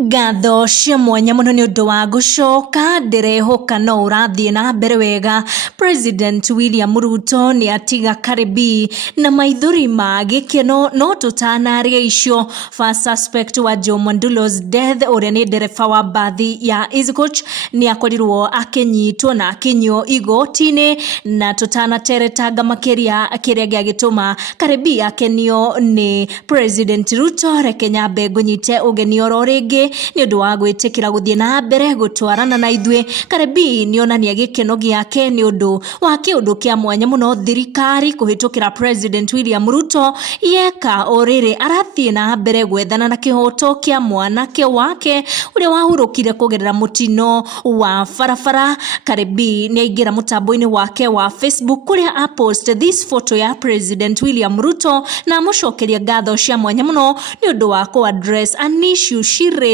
Ngatho cia mwanya muno ni undu wa gucoka ndirehoka no urathie na mbere wega. President William Ruto ni atiga Kareh na maithori ma gikeno no tutanaria icio. First suspect wa Joe Mwandulo's death uria ni ndereba wa bathi ya Ciugo ni akorirwo akinyitwo na akinyo igoti-ini na tutanateretanga makiria kiria giagituma Kareh akenio ni President Ruto. Reke nyambe ngunyite ugeni oro ringi ni undu wa gwitikira guthie na mbere gutwarana na ithue. Kareh ni onania gikeno giake ni undu wa kiundu kia mwanya muno thirikari kuhitukira President William Ruto yeka oriri arathie na mbere gwethana na kihoto kia mwanake wake uria wahurukire kugerera mutino wa farafara. Kareh ni aingira mutambo-ini wake wa Facebook kuria apost this photo ya President William Ruto na mucokeria ngatho cia mwanya muno ni undu wa ku address an issue she raised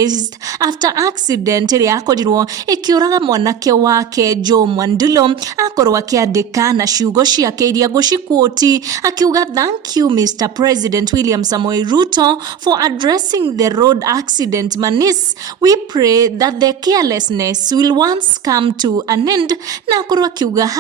after accident iria akorirwo ikiuraga mwanake wake Joe Mwandulo. Akorwo akiandika na ciugo ciake iria guciquoti akiuga, thank you Mr. President William Samoei Ruto for addressing the road accident manis. We pray that the carelessness will once come to an end. Na akorwo akiuga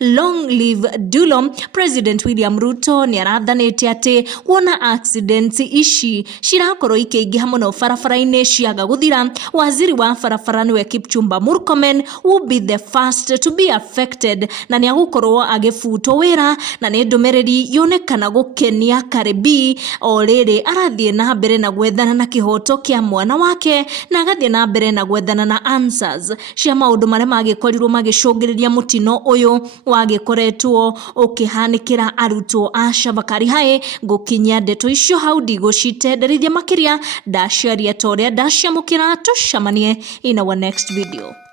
#long live Dulo. President William Ruto ni arathanite ati wona accidents ici cirakorwo ikiingiha muno barabara-ini ciaga guthira, waziri wa barabara niwe Kipchumba Murkomen will be the first to be affected na ni agukorwo agifutwo wira. Na ni ndumiriri yonekana gukenia Kareh oriri arathie na mbere na gwethana na kihoto kia mwana wake na agathie na mbere na gwethana na answers cia maundu maria magikorirwo magicungiriria mutino uyu wagikoretwo ukihanikira arutwo a Kareh. Ngukinyia ndeto icio hau ndigũcitenderithia makiria, ndaciaria toria ndaciamukira. Tucemanie in our next video.